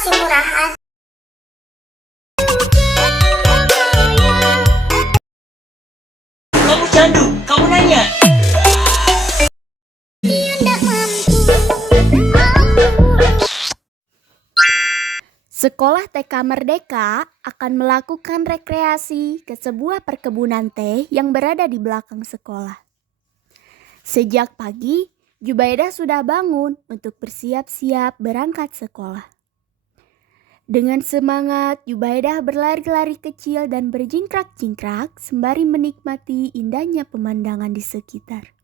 masih murahan. Kamu candu, kamu nanya. Sekolah TK Merdeka akan melakukan rekreasi ke sebuah perkebunan teh yang berada di belakang sekolah. Sejak pagi, Jubaidah sudah bangun untuk bersiap-siap berangkat sekolah. Dengan semangat, Jubaidah berlari-lari kecil dan berjingkrak-jingkrak sembari menikmati indahnya pemandangan di sekitar.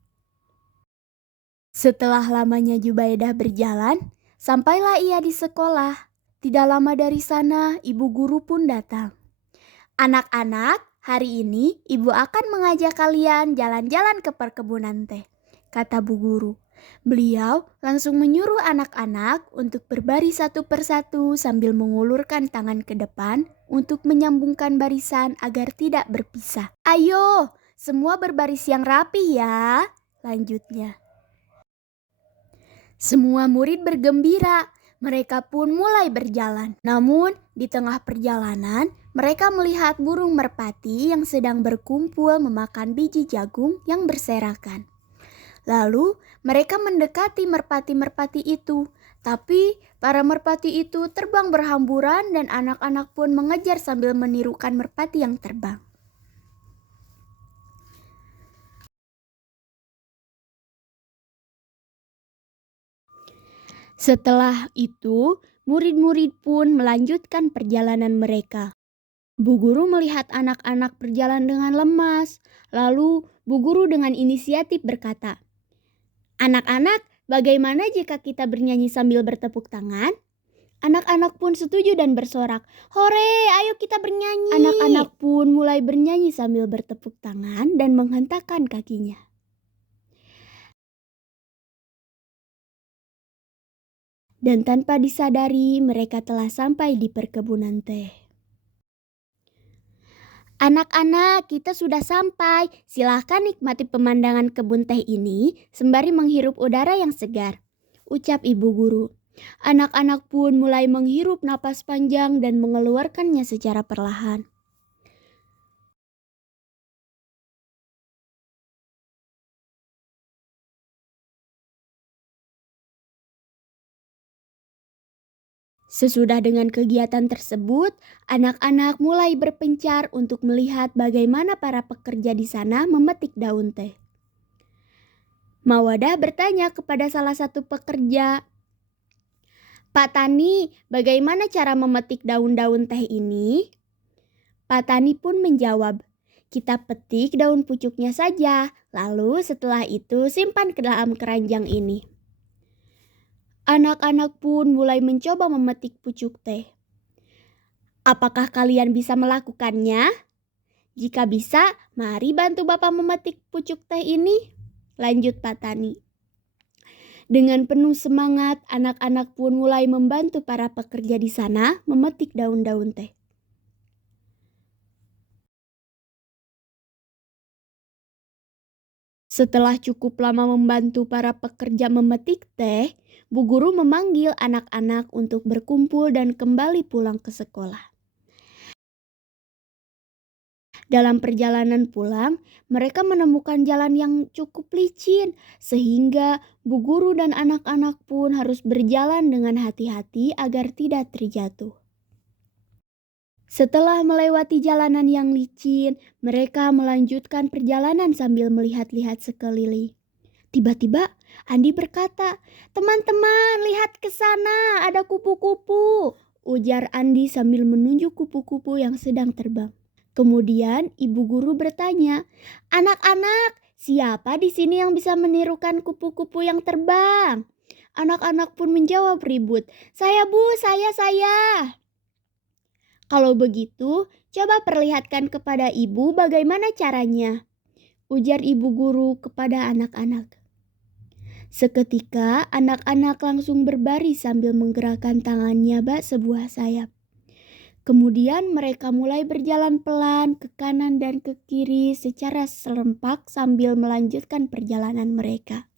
Setelah lamanya Jubaidah berjalan, sampailah ia di sekolah. Tidak lama dari sana, ibu guru pun datang. "Anak-anak, hari ini ibu akan mengajak kalian jalan-jalan ke perkebunan teh," kata bu guru. Beliau langsung menyuruh anak-anak untuk berbaris satu persatu sambil mengulurkan tangan ke depan untuk menyambungkan barisan agar tidak berpisah. "Ayo, semua berbaris yang rapi ya," lanjutnya. Semua murid bergembira. Mereka pun mulai berjalan. Namun, di tengah perjalanan, mereka melihat burung merpati yang sedang berkumpul memakan biji jagung yang berserakan. Lalu, mereka mendekati merpati-merpati itu. Tapi, para merpati itu terbang berhamburan dan anak-anak pun mengejar sambil menirukan merpati yang terbang. Setelah itu, murid-murid pun melanjutkan perjalanan mereka. Bu guru melihat anak-anak berjalan dengan lemas. Lalu, bu guru dengan inisiatif berkata, "Anak-anak, bagaimana jika kita bernyanyi sambil bertepuk tangan?" Anak-anak pun setuju dan bersorak, "Hore, ayo kita bernyanyi." Anak-anak pun mulai bernyanyi sambil bertepuk tangan dan menghentakkan kakinya. Dan tanpa disadari, mereka telah sampai di perkebunan teh. "Anak-anak, kita sudah sampai. Silahkan nikmati pemandangan kebun teh ini sembari menghirup udara yang segar," ucap ibu guru. Anak-anak pun mulai menghirup napas panjang dan mengeluarkannya secara perlahan. Sesudah dengan kegiatan tersebut, anak-anak mulai berpencar untuk melihat bagaimana para pekerja di sana memetik daun teh. Mawadah bertanya kepada salah satu pekerja, "Pak Tani, bagaimana cara memetik daun-daun teh ini?" Pak Tani pun menjawab, "Kita petik daun pucuknya saja, lalu setelah itu simpan ke dalam keranjang ini." Anak-anak pun mulai mencoba memetik pucuk teh. "Apakah kalian bisa melakukannya? Jika bisa, mari bantu Bapak memetik pucuk teh ini," lanjut Pak Tani. Dengan penuh semangat, anak-anak pun mulai membantu para pekerja di sana memetik daun-daun teh. Setelah cukup lama membantu para pekerja memetik teh, bu guru memanggil anak-anak untuk berkumpul dan kembali pulang ke sekolah. Dalam perjalanan pulang, mereka menemukan jalan yang cukup licin, sehingga bu guru dan anak-anak pun harus berjalan dengan hati-hati agar tidak terjatuh. Setelah melewati jalanan yang licin, mereka melanjutkan perjalanan sambil melihat-lihat sekeliling. Tiba-tiba, Andi berkata, "Teman-teman, lihat ke sana, ada kupu-kupu," ujar Andi sambil menunjuk kupu-kupu yang sedang terbang. Kemudian ibu guru bertanya, "Anak-anak, siapa di sini yang bisa menirukan kupu-kupu yang terbang?" Anak-anak pun menjawab ribut, "Saya Bu, saya." "Kalau begitu, coba perlihatkan kepada ibu bagaimana caranya," ujar ibu guru kepada anak-anak. Seketika, anak-anak langsung berbaris sambil menggerakkan tangannya bak sebuah sayap. Kemudian mereka mulai berjalan pelan ke kanan dan ke kiri secara serempak sambil melanjutkan perjalanan mereka.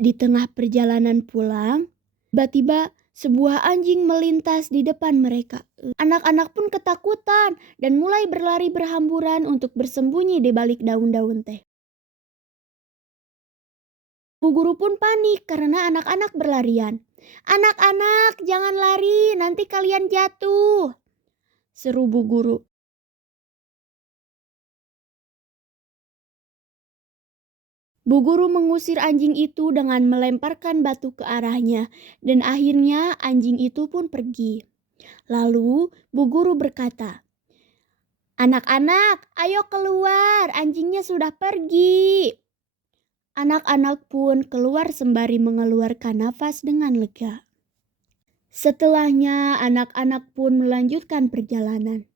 Di tengah perjalanan pulang, tiba-tiba sebuah anjing melintas di depan mereka. Anak-anak pun ketakutan dan mulai berlari berhamburan untuk bersembunyi di balik daun-daun teh. Bu guru pun panik karena anak-anak berlarian. "Anak-anak, jangan lari, nanti kalian jatuh," seru bu guru. Bu guru mengusir anjing itu dengan melemparkan batu ke arahnya, dan akhirnya anjing itu pun pergi. Lalu bu guru berkata, "Anak-anak, ayo keluar, anjingnya sudah pergi." Anak-anak pun keluar sembari mengeluarkan nafas dengan lega. Setelahnya, anak-anak pun melanjutkan perjalanan.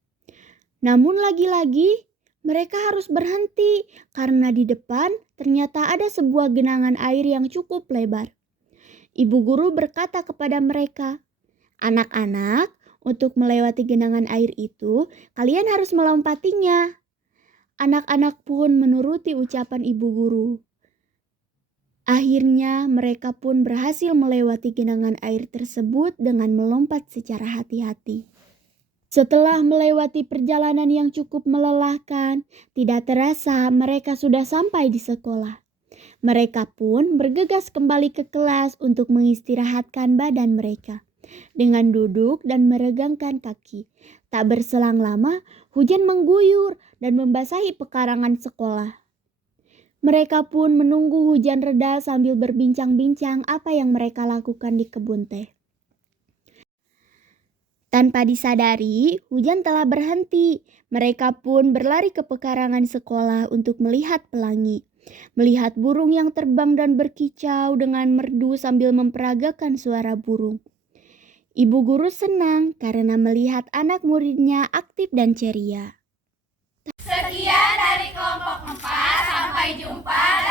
Namun lagi-lagi, mereka harus berhenti karena di depan ternyata ada sebuah genangan air yang cukup lebar. Ibu guru berkata kepada mereka, "Anak-anak, untuk melewati genangan air itu, kalian harus melompatinya." Anak-anak pun menuruti ucapan ibu guru. Akhirnya mereka pun berhasil melewati genangan air tersebut dengan melompat secara hati-hati. Setelah melewati perjalanan yang cukup melelahkan, tidak terasa mereka sudah sampai di sekolah. Mereka pun bergegas kembali ke kelas untuk mengistirahatkan badan mereka dengan duduk dan meregangkan kaki. Tak berselang lama, hujan mengguyur dan membasahi pekarangan sekolah. Mereka pun menunggu hujan reda sambil berbincang-bincang apa yang mereka lakukan di kebun teh. Tanpa disadari, hujan telah berhenti. Mereka pun berlari ke pekarangan sekolah untuk melihat pelangi. Melihat burung yang terbang dan berkicau dengan merdu sambil memperagakan suara burung. Ibu guru senang karena melihat anak muridnya aktif dan ceria. Sekian dari kelompok 4, sampai jumpa